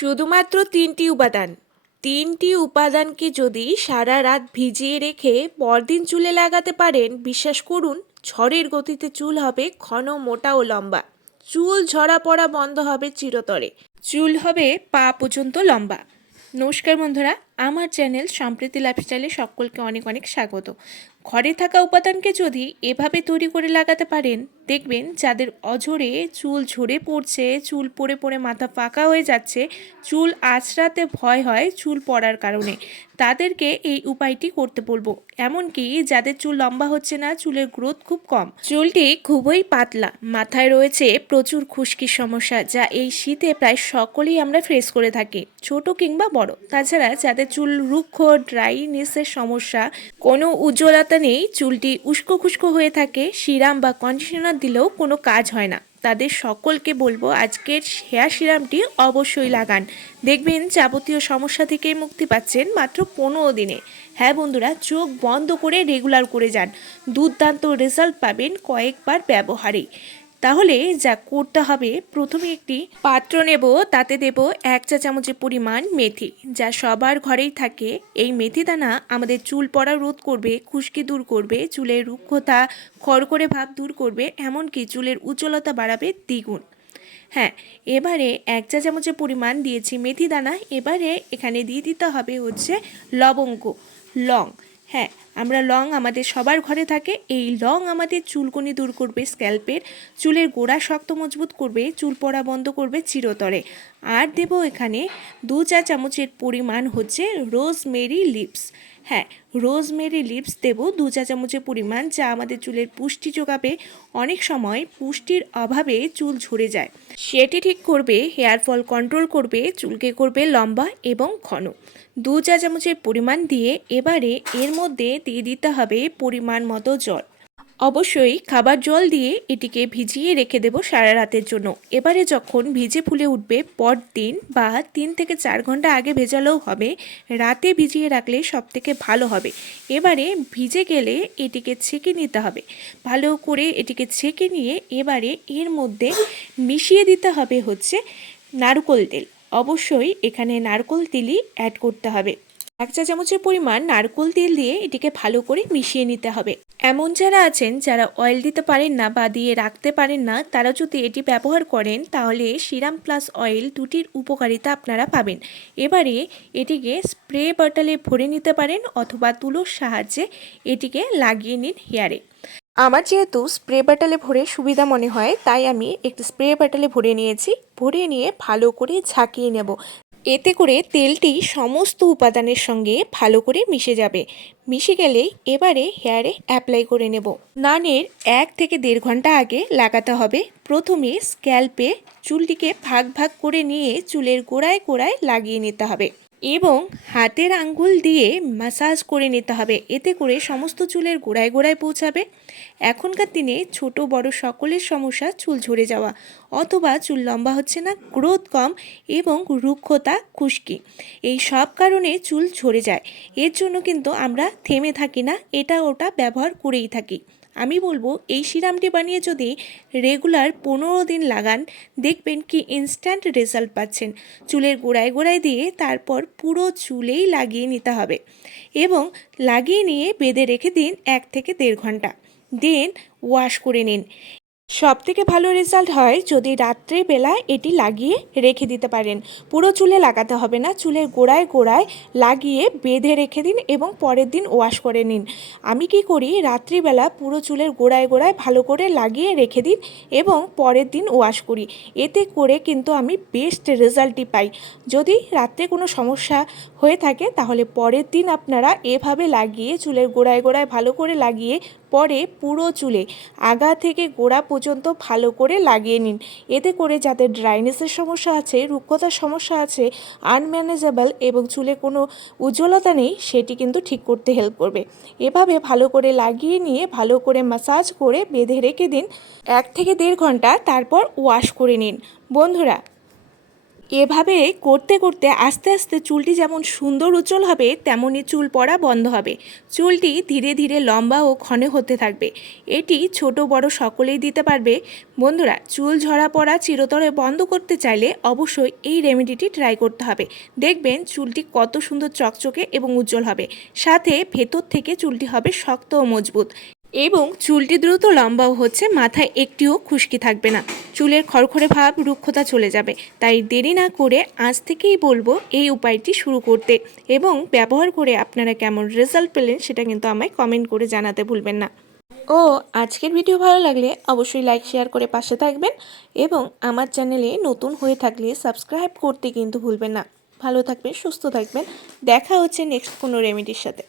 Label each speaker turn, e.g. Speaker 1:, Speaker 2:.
Speaker 1: শুধুমাত্র তিনটি উপাদান। তিনটি উপাদানকে যদি সারা রাত ভিজিয়ে রেখে পরদিন চুলে লাগাতে পারেন, বিশ্বাস করুন, ঝড়ের গতিতে চুল হবে ঘন, মোটা ও লম্বা। চুল ঝরা পড়া বন্ধ হবে চিরতরে। চুল হবে পা পর্যন্ত লম্বা। নমস্কার বন্ধুরা আমার চ্যানেল সম্প্রীতি লাইফস্টাইলে সকলকে অনেক অনেক স্বাগত। ঘরে থাকা উপাদানকে যদি এভাবে তৈরি করে লাগাতে পারেন, দেখবেন যাদের অঝরে চুল ঝরে পড়ছে, চুল পড়ে পড়ে মাথা ফাঁকা হয়ে যাচ্ছে, চুল আছড়াতে ভয় হয় চুল পড়ার কারণে। তাদেরকে এই উপায়টি করতে বলব। এমনকি যাদের চুল লম্বা হচ্ছে না, চুলের গ্রোথ খুব কম। চুলটি খুবই পাতলা। মাথায় রয়েছে প্রচুর খুশকির সমস্যা, যা এই শীতে প্রায় সকলেই আমরা ফেস করে থাকি, ছোট কিংবা বড়। তাছাড়া যাদের চুল রুক্ষ ড্রাইনেসের সমস্যা, কোনো উজ্জ্বলতা নেই, চুলটি উস্কো খুস্কো হয়ে থাকে, সিরাম বা কন্ডিশনার দিলেও কোনো কাজ হয় না। তাদের সকলকে বলব আজকের হেয়ার সিরামটি অবশ্যই লাগান। দেখবেন যাবতীয় সমস্যা থেকে মুক্তি পাচ্ছেন মাত্র পনেরো দিনে। হ্যাঁ বন্ধুরা, চোখ বন্ধ করে রেগুলার করে যান। দুর্দান্ত রেজাল্ট পাবেন কয়েকবার ব্যবহারে তাহলে যা করতে হবে, প্রথমে একটি পাত্র নেব, তাতে দেব এক চা চামচের পরিমাণ মেথি। যা সবার ঘরেই থাকে, এই মেথি দানা আমাদের চুল পড়া রোধ করবে, খুশকি দূর করবে, চুলের রুক্ষতা, খড়খড়ে ভাব দূর করবে, এমনকি চুলের উজ্জ্বলতা বাড়াবে দ্বিগুণ। হ্যাঁ এবারে এক চা চামচের পরিমাণ দিয়েছি মেথি দানা, এবারে এখানে দিয়ে দিতে হবে হচ্ছে লবঙ্গ, লং। হ্যাঁ আমরা লং আমাদের সবার ঘরে থাকে। এই লং আমাদের চুলকনি দূর করবে স্ক্যাল্পের, চুলের গোড়া শক্ত মজবুত করবে, চুল পড়া বন্ধ করবে চিরতরে। আর দেব এখানে দু চা চামচের পরিমাণ হচ্ছে রোজমেরি লিপস। হ্যাঁ রোজমেরি লিপস দেব, দু চা চামচের পরিমাণ, যা আমাদের চুলের পুষ্টি যোগাবে। অনেক সময় পুষ্টির অভাবে চুল ঝরে যায়। সেটি ঠিক করবে, হেয়ার ফল কন্ট্রোল করবে, চুলকে করবে লম্বা এবং ঘন। দু চা চামচের পরিমাণ দিয়ে এবারে এর মধ্যে দিয়ে দিতে হবে পরিমাণ মতো জল। অবশ্যই খাবার জল দিয়ে এটিকে ভিজিয়ে রেখে দেব সারা রাতের জন্য। এবারে যখন ভিজে ফুলে উঠবে, পরদিন বা তিন থেকে চার ঘণ্টা আগে ভেজালেও হবে। রাতে ভিজিয়ে রাখলে সব থেকে ভালো হবে। এবারে ভিজে গেলে এটিকে ছেঁকে নিতে হবে। ভালো করে এটিকে ছেঁকে নিয়ে এবারে এর মধ্যে মিশিয়ে দিতে হবে হচ্ছে নারকোল তেল। অবশ্যই এখানে নারকোল তেলই অ্যাড করতে হবে। এক চা চামচের পরিমাণ নারকোল তেল দিয়ে এটিকে ভালো করে মিশিয়ে নিতে হবে। এমন যারা আছেন, যারা অয়েল দিতে পারেন না বা দিয়ে রাখতে পারেন না, তারা যদি এটি ব্যবহার করেন, তাহলে সিরাম প্লাস অয়েল দুটির উপকারিতা আপনারা পাবেন। এবারে এটিকে স্প্রে বটলে ভরে নিতে পারেন অথবা তুলোর সাহায্যে এটিকে লাগিয়ে নিন হেয়ারে। আমার যেহেতু স্প্রে বাটলে ভরে সুবিধা মনে হয়, তাই আমি একটি স্প্রে বাটলে ভরে নিয়েছি। ভরে নিয়ে ভালো করে ঝাঁকিয়ে নেব। এতে করে তেলটি সমস্ত উপাদানের সঙ্গে ভালো করে মিশে যাবে। মিশে গেলেই এবারে হেয়ারে অ্যাপ্লাই করে নেব। নানের এক থেকে দেড় ঘণ্টা আগে লাগাতে হবে। প্রথমে স্ক্যাল্পে চুলটিকে ভাগ ভাগ করে নিয়ে চুলের গোড়ায় গোড়ায় লাগিয়ে নিতে হবে। এবং হাতের আঙ্গুল দিয়ে মাসাজ করে নিতে হবে। এতে করে সমস্ত চুলের গোড়ায় গোড়ায় পৌঁছাবে। এখনকার দিনে ছোট বড় সকলের সমস্যা চুল ঝরে যাওয়া, অথবা চুল লম্বা হচ্ছে না গ্রোথ কম এবং রুক্ষতা খুশকি। এই সব কারণে চুল ঝরে যায়। এর জন্য কিন্তু আমরা থেমে থাকি না, এটা ওটা ব্যবহার করেই থাকি। আমি বলব, এই সিরামটি বানিয়ে যদি রেগুলার পনেরো দিন লাগান, দেখবেন কি ইনস্ট্যান্ট রেজাল্ট পাচ্ছেন। চুলের গোড়ায় গোড়ায় দিয়ে তারপর পুরো চুলেই লাগিয়ে নিতে হবে এবং লাগিয়ে নিয়ে বেঁধে রেখে দিন এক থেকে দেড় ঘণ্টা। দেন ওয়াশ করে নিন। সব থেকে ভালো রেজাল্ট হয় যদি রাত্রেবেলা এটি লাগিয়ে রেখে দিতে পারেন। পুরো চুলে লাগাতে হবে না, চুলের গোড়ায় গোড়ায় লাগিয়ে বেঁধে রেখে দিন এবং পরের দিন ওয়াশ করে নিন। আমি কি করি, রাত্রিবেলা পুরো চুলের গোড়ায় গোড়ায় ভালো করে লাগিয়ে রেখে দিন এবং পরের দিন ওয়াশ করি। এতে করে কিন্তু আমি বেস্ট রেজাল্টই পাই। যদি রাত্রে কোনো সমস্যা হয়ে থাকে, তাহলে পরের দিন আপনারা এভাবে লাগিয়ে চুলের গোড়ায় গোড়ায় ভালো করে লাগিয়ে পরে পুরো চুলে আগা থেকে গোড়া পর্যন্ত ভালো করে লাগিয়ে নিন। এতে করে যাদের ড্রাইনেসের সমস্যা আছে, রুক্ষতার সমস্যা আছে, আনম্যানেজেবল এবং চুলে কোনো উজ্জ্বলতা নেই, সেটি কিন্তু ঠিক করতে হেল্প করবে। এভাবে ভালো করে লাগিয়ে নিয়ে ভালো করে মাসাজ করে বেঁধে রেখে দিন। এক থেকে দেড় ঘণ্টা তারপর ওয়াশ করে নিন। বন্ধুরা এভাবে করতে করতে আস্তে আস্তে চুলটি যেমন সুন্দর উজ্জ্বল হবে, তেমনই চুল পড়া বন্ধ হবে। চুলটি ধীরে ধীরে লম্বা ও ক্ষণে হতে থাকবে। এটি ছোট বড় সকলেই দিতে পারবে। বন্ধুরা, চুল ঝরা পড়া চিরতরে বন্ধ করতে চাইলে অবশ্যই এই রেমেডিটি ট্রাই করতে হবে। দেখবেন চুলটি কত সুন্দর চকচকে এবং উজ্জ্বল হবে। সাথে ভেতর থেকে চুলটি হবে শক্ত ও মজবুত। এবং চুলটি দ্রুত লম্বাও হচ্ছে, মাথায় একটিও খুশকি থাকবে না। চুলের খড়খড়ে ভাব, রুক্ষতা চলে যাবে। তাই দেরি না করে আজ থেকেই বলব এই উপায়টি শুরু করতে এবং ব্যবহার করে আপনারা কেমন রেজাল্ট পেলেন সেটা কিন্তু আমায় কমেন্ট করে জানাতে ভুলবেন না। ও, আজকের ভিডিও ভালো লাগলে অবশ্যই লাইক শেয়ার করে পাশে থাকবেন এবং আমার চ্যানেলে নতুন হয়ে থাকলে সাবস্ক্রাইব করতে কিন্তু ভুলবেন না। ভালো থাকবেন, সুস্থ থাকবেন। দেখা হচ্ছে নেক্সট কোনো রেমেডির সাথে।